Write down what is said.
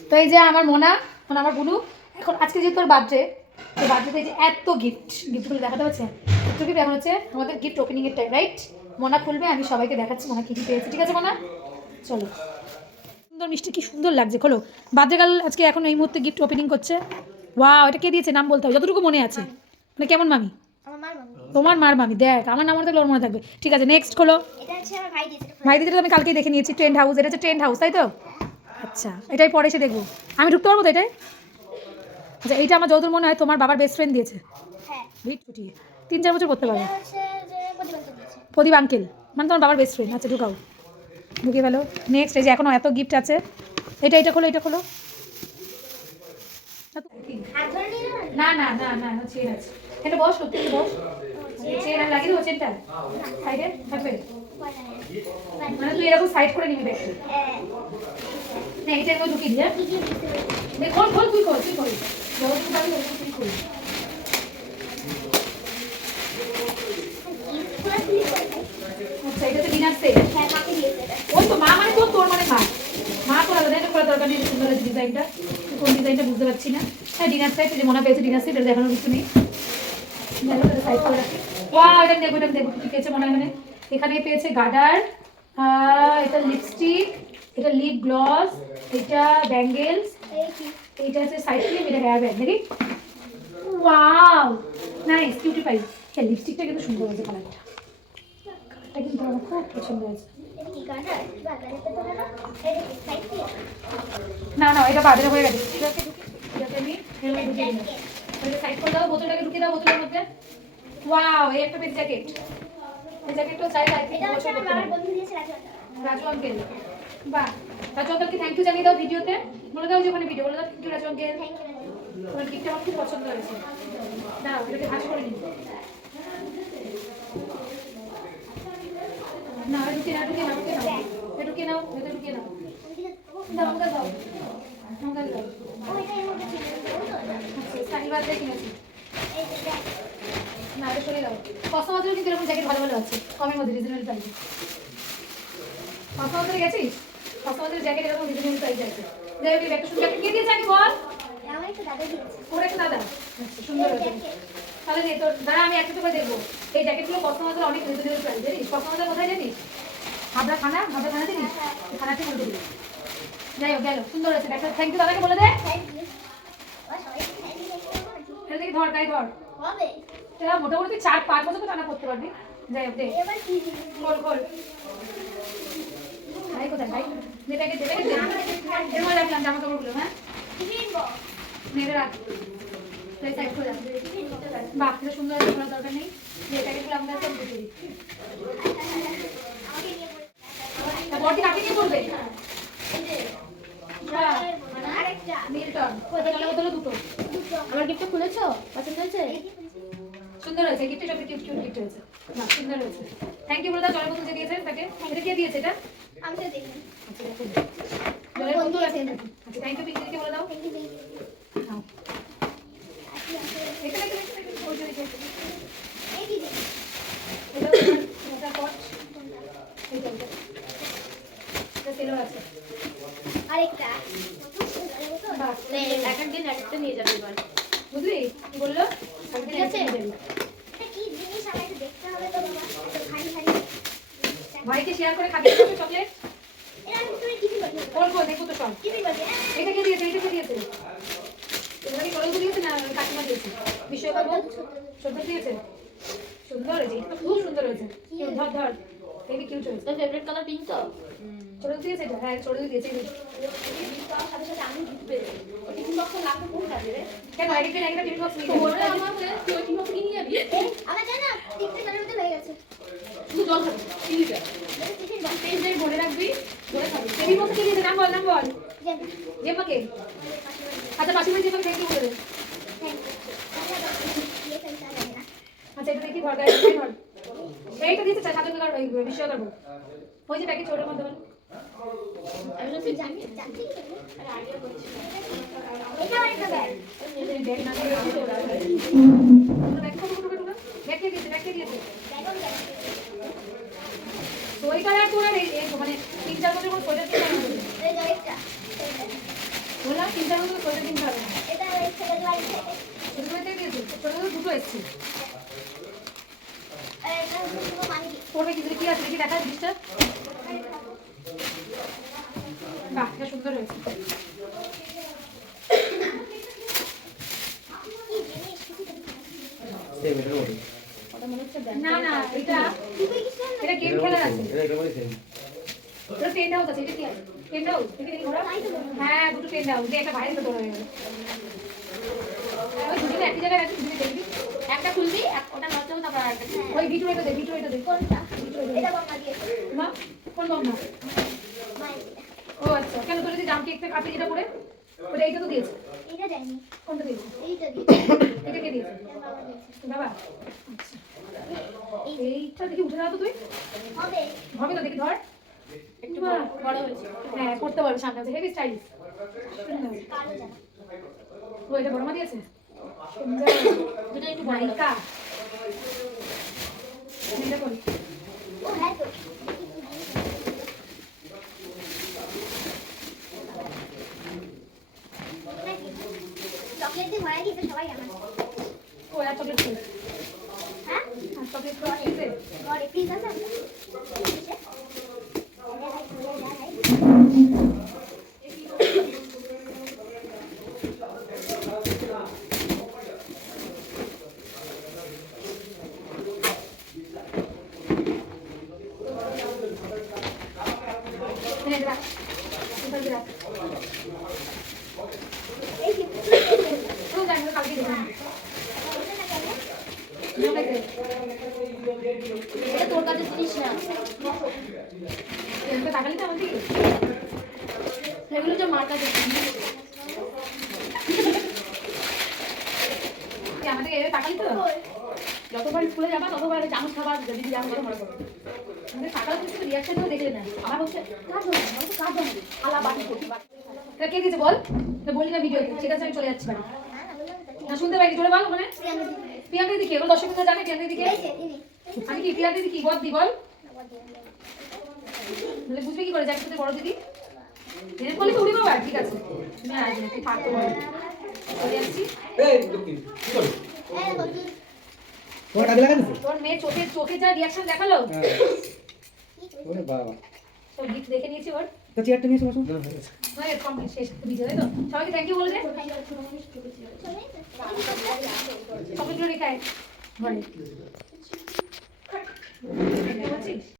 তো এই যে আমার মোনা, মানে আমার বুলু, এখন আজকে যেহেতু তোর বার্থডে, তো বার্থডেতে এই যে এত গিফটগুলো দেখাতে পারছে, একটু গিফট এখন হচ্ছে আমাদের গিফট ওপেনিংয়ের টাইম, রাইট? মোনা খুলবে, আমি সবাইকে দেখাচ্ছি মোনা কী কী পেয়েছে, ঠিক আছে মোনা? চলো। সুন্দর মিষ্টি, কি সুন্দর লাগছে, খোলো। বার্থডে গার্ল আজকে এখন এই মুহূর্তে গিফট ওপেনিং করছে। ওয়াও, এটা কে দিয়েছে নাম বলতে হবে, যতটুকু মনে আছে। মানে কেমন মামি? তোমার মার মামি, দেখ আমার নাম মনে থাকলে ওর মনে থাকবে। ঠিক আছে, নেক্সট খোলো। ভাই দিদিটা আমি কালকেই দেখে নিয়েছি, ট্রেন্ড হাউস, এটা হচ্ছে ট্রেন্ড হাউস, তাই তো? আচ্ছা, এটাই পরে এসে দেখবো। আমি ঢুকতে পারবো তো এটাই? আচ্ছা, এইটা আমার যৌতুর মনে হয় তোমার বাবার বেস্ট ফ্রেন্ড দিয়েছে। ভিট ফুটিয়ে 3-4 বছর করতে পারবে। প্রদীপ আঙ্কেল, মানে তোমার বাবার বেস্ট ফ্রেন্ড। আচ্ছা, ঢুকাও, ঢুকিয়ে ফেলো। নেক্সট, এই যে এখনও এত গিফট আছে। এটা খোলো, এটা খোলো। না না না না, চেন আছে। এটা বস, সত্যি বস। চেন আমি লাগিয়ে দেবো, চেনটা সাইডে থাকবে, মানে তুই এরকম সাইড করে নিবি ব্যাগটা। না, এটা একটু ঢুকিয়ে দিয়ে খোল খোল, তুই খোল, তুই খোল, যতটুকু পারবি ততটুকু তুই খোল। আচ্ছা, এটা তো ডিনার সেট। ওই তো মা, মানে তোর মানে মা তোর আলাদা, এটা করার দরকার নেই। সুন্দর আছে ডিজাইনটা, কোন ডিজাইনটা বুঝতে পারছি না। হ্যাঁ, ডিনার সেট, যে মনে পেয়েছে ডিনার সেট, এটা দেখানোর কিছু নেই। সাইড করে রাখি। ওয়াও, এটা দেখো কি পেয়েছে মনে হয়। এখানে পেয়েছে গার্ডার, এটা লিপস্টিক, এটা লিপ গ্লস, এটা ব্যাঙ্গেলস, এইটা হচ্ছে সাইড ক্রিম, এটা হেয়ার ব্যান্ড, দেখি। Wow, nice, cutie pie. হ্যাঁ, লিপস্টিকটা কিন্তু সুন্দর হয়েছে, কালারটা কিন্তু আমার খুব পছন্দ হয়েছে। না না, এটা বাজারে হয়ে গেছে। এটাকে আমি ঢুকিয়ে দিই, সাইড করে দাও, বোতলটাকে ঢুকিয়ে দাও বোতলের মধ্যে। ওয়াও, এই একটা বেশ জ্যাকেট। এই জ্যাকেটটা চাই, এটা হচ্ছে আমার বাবার বন্ধু দিয়েছে, রাজু আঙ্কেল। বাহ, রাজু আঙ্কেলকে থ্যাংক ইউ জানিয়ে দাও ভিডিওতে, বলে দাও যে ওখানে ভিডিও, বলে দাও থ্যাংক ইউ রাজু আঙ্কেল, তোমার গিফটটা আমার খুব পছন্দ হয়েছে। দাও, এটাকে ভাঁজ করে নিন। না, ঢুকিয়ে নাও, ঢুকিয়ে নাও, ঢুকিয়ে নাও, ঢুকিয়ে নাও, দাও, দাও, দাও, দাও। আচ্ছা, স্টাইল বাদ দিয়ে কিনেছি। না, এটা সরিয়ে দাও। কসমোসের কিন্তু এরকম জ্যাকেট ভালো ভালো আছে, কমের মধ্যে, রিজনেবল প্রাইসে। কসমোসে গেছিস? কসমোসের জ্যাকেট এরকম রিজনেবল প্রাইসে আছে। যাই হোক, একটা সুন্দর জ্যাকেট কে দিয়েছে আগে বল? আমার একটা দাদা দিয়েছে। ওর একটা দাদা? আচ্ছা, সুন্দর হয়েছে। তাহলে নে তোর দাঁড়া, আমি একটা করে দেখবো। এই জ্যাকেটগুলো কসমোসের অনেক রিজনেবল প্রাইস, জানিস? কসমোসের কোথায় জানিস? হাবড়া থানা জানিস? থানাতে বলতে দিবি। যাই হোক, গেল, সুন্দর হয়েছে। একটা থ্যাংক ইউ দাদাকে বলে দে। এটা দেখি, ধর গায়ে ধর। এটা মোটামুটি 4-5 বছর তো টানা করতে পারবি। যাই হোক, দে, খোল খোল। ভাই কোথায় ভাই? যেটাকে এর মধ্যে রাখলাম জামা কাপড়গুলো। হ্যাঁ, মেরে রাখ, সাইড করে রাখ। বাহ, এটা সুন্দর আছে, করার দরকার নেই। যে প্যাকেটগুলো আমরা সব দিয়ে দিই। বড়টি কাকে নিয়ে করবে? আমার গিফটটা খুলেছো? পছন্দ হয়েছে? সুন্দর হয়েছে গিফটটা, সব কিউট কিউট গিফট হয়েছে। না, সুন্দর হয়েছে। থ্যাংক ইউ বলে দাও জলের বোতল যে দিয়েছেন তাকে। এটা কে দিয়েছে এটা? আমি তো দেখি। আচ্ছা, জলের বোতল আছে। আচ্ছা, থ্যাংক ইউ পিঙ্কিকে বলে দাও। Thank you Pinky. নাও। এটা ওই যে এই কি দিই? এটা পট। এটা তেল আছে। আরেকটা। এক একদিন একটা নিয়ে যাবে এবার। বুঝলি কি বললো? ঠিক আছে। কি জিনিস আমাকে দেখতে হবে তো বাবা, তো ভারী ভারী। ভাইকে শেয়ার করে খাবি তো চকলেট? এটা আমি তুমি টিফিন বানিয়ে বলবো, দেখো তো সব টিফিন বানিয়ে। এটা কে দিয়েছে? এটা কে দিয়েছে? এটা কি করে দিয়েছে না কাকিমা দিয়েছে? বিশ্বকর্মা ছোট দিয়েছে। সুন্দর হয়েছে, এটা খুব সুন্দর হয়েছে। ধর ধর, এই কিউট হয়েছে। তোর ফেভারিট কালার পিঙ্ক তো? ছোট দিয়েছে এটা? হ্যাঁ, ছোট দিয়েছে। সাথে সাথে আমি জিতবে। টিফিন বক্স লাগবে কোন কাজে রে? কেন আইডিতে একটা টিফিন বক্স নিয়ে বললে আমাকে তুই টিফিন বক্স কিনে যাবি? আমার জানা টিফিন জলের মধ্যে হয়ে গেছে। তুই জল খাবি কিলিটা? টিফিন বক্স পেজে ভরে রাখবি, ভরে খাবি। টিফিন বক্স কিনে দে, নাম বল, নাম বল। জেমাকে। আচ্ছা, পাশে বসে জেমাকে থ্যাংক ইউ বলে দে। আচ্ছা, এটা দেখি, ভর গায়ে ধর। এইটা দিয়েছে সাথে করে ওই বিশ্বকর্মা। ওই যে প্যাকেট ছোটর মধ্যে। আমি তো জানি জানি আর আইডিয়া করছি। এটা একটা ব্যাগ। এই ব্যাগ না দিয়ে দিতে ওরা। ব্যাগ কোন ব্যাগ কে দিয়েছে? ব্যাগ কে দিয়েছে? Bag on bag. সোয়েটার আর তোর এই মানে 3-4 বছর পর সোয়েটার কিনে আনবে। এই জায়গাটা। তিনটার মতো করে কিনতে হবে না। এটা এই ছেলের বাড়ি থেকে। ছোটগুলোতে দিয়েছি, ছোটগুলো দুটো এসছে। এটা শুধু মানি কি? পড়বে কি কি আছে দেখি দেখা জিনিসটা। বাহ, এটা সুন্দর হয়েছে। কি জিনিস? ওটা মনে হচ্ছে ব্যাগ। না না, এটা দিদি কিছু না। এটা গেম খেলার আছে। এটা বলে সেম এটা টেন্ট হাউস আছে, এটা কি আছে? টেন্ট হাউস দেখি দেখি ওরা। হ্যাঁ, দুটো টেন্ট হাউস, একটা বাইরে দুটো হয়ে গেল। ওই দুটো একই জায়গায় আছে, দুটো দেখবি। একটা খুলবি, ওটা নষ্ট হবে তারপর আরেকটা। ওই ভিডিও এটা দে, ভিডিও এটা দে। কোনটা? এটা বন্ধ দিয়েছে। মা কোন বন্ধ? মাইক। ও আচ্ছা, কেন তোর যে জাম কেকটা কাটে যেটা করে ওটা এইটা তো দিয়েছে। এটা দেয়নি। কোনটা দিয়েছে? এইটা দিয়েছে। এটা কে দিয়েছে? এটা বাবা দিয়েছে। বাবা। আচ্ছা, এইটা দেখি উঠে দাও তো তুই। হবে। হবে না, দেখি ধর। একটু বাহ, বড় হয়েছে। হ্যাঁ করতে পারবে, সামনে আছে, হেভি স্টাইলিশ। কালো জামা। ও এটা বড় মা দিয়েছে। সুন্দর। দুটো একটু বড়। নায়িকা। এটা করি। ও হ্যাঁ তো। চকলেট দিয়ে ভরা দিয়েছে সবাই জানে। ও আর চকলেট খেয়ে। হ্যাঁ? আর চকলেট খাওয়া খেয়েছে। ঘরে ফ্রিজ আছে? হ্যাঁ, রাখ। এটা রাখ। এই কি? তো জানি না, কালকে দেবো। এটা তোর কাছে জিনিস না। এরকম তাকালি তো আমার দিকে। সেগুলো যে মার কাছে। তুই আমাদের এভাবে তাকালি তো? যতবার স্কুলে যাবা ততবার চামচ খাবার যদি যাবো করে মনে করো। আমাদের তাকালে কিন্তু রিয়াকশনও দেখলে না। আমার হচ্ছে কাজ হবে, আমার তো কাজ হবে। আলা বাকি কোটি বাকি। এটা কে দিয়েছে বল? এটা বললি না ভিডিওতে। ঠিক আছে, আমি চলে যাচ্ছি বাড়ি। না শুনতে পাইনি, জোরে বল ওখানে। প্রিয়াঙ্কা দিদি কে? এগুলো দর্শকরা জানে প্রিয়াঙ্কা দিদি কে? আমি কি প্রিয়াঙ্কা দিদি কি বল দি বল? বলে বুঝবি কি করে যাকে সাথে বড় দিদি? এরকম করলে তো উড়ে যাবো। ঠিক আছে, তুমি আসবে না, তুই থাকতো বল। চলে যাচ্ছি। এই দক্ষিণ কি করো তোমার কাজে লাগা দিছে তোর মেয়ে চোখে যা রিয়াকশন দেখালো, ওরে বাবা সব গিফট দেখে নিয়েছি ওর। তো চেয়ারটা নিয়ে বসো মানে কমপ্লিট শেষ ভিডিও, তাই তো? সবাইকে থ্যাংক ইউ বলে দে। চকলেটগুলো রেখে আয় ঘরে। দেখতে পাচ্ছিস?